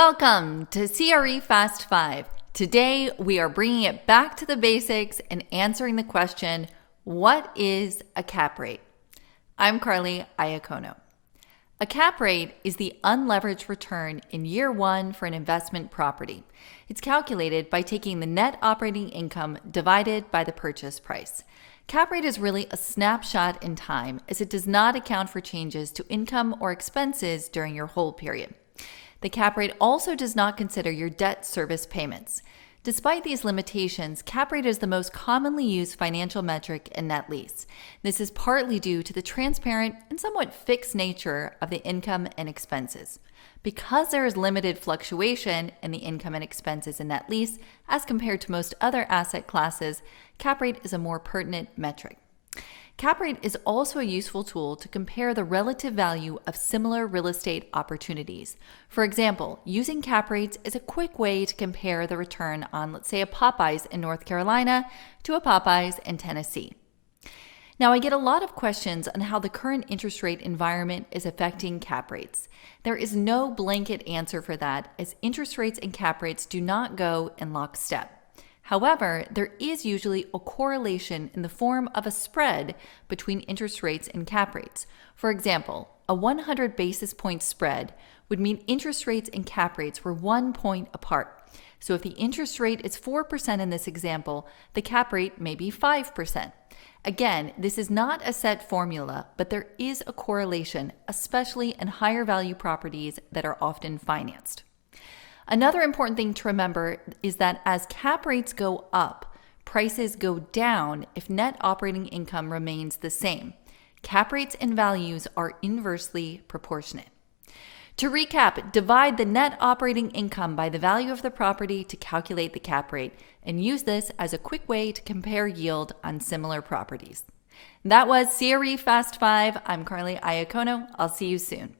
Welcome to CRE Fast 5. Today, we are bringing it back to the basics and answering the question, what is a cap rate? I'm Carly Iacono. A cap rate is the unleveraged return in year one for an investment property. It's calculated by taking the net operating income divided by the purchase price. Cap rate is really a snapshot in time as it does not account for changes to income or expenses during your hold period. The cap rate also does not consider your debt service payments. Despite these limitations, cap rate is the most commonly used financial metric in net lease. This is partly due to the transparent and somewhat fixed nature of the income and expenses. Because there is limited fluctuation in the income and expenses in net lease as compared to most other asset classes, cap rate is a more pertinent metric. Cap rate is also a useful tool to compare the relative value of similar real estate opportunities. For example, using cap rates is a quick way to compare the return on, let's say, a Popeyes in North Carolina to a Popeyes in Tennessee. Now, I get a lot of questions on how the current interest rate environment is affecting cap rates. There is no blanket answer for that, as interest rates and cap rates do not go in lockstep. However, there is usually a correlation in the form of a spread between interest rates and cap rates. For example, a 100 basis point spread would mean interest rates and cap rates were 1 point apart. So if the interest rate is 4% in this example, the cap rate may be 5%. Again, this is not a set formula, but there is a correlation, especially in higher value properties that are often financed. Another important thing to remember is that as cap rates go up, prices go down if net operating income remains the same. Cap rates and values are inversely proportionate. To recap, divide the net operating income by the value of the property to calculate the cap rate, and use this as a quick way to compare yield on similar properties. That was CRE Fast 5. I'm Carly Iacono. I'll see you soon.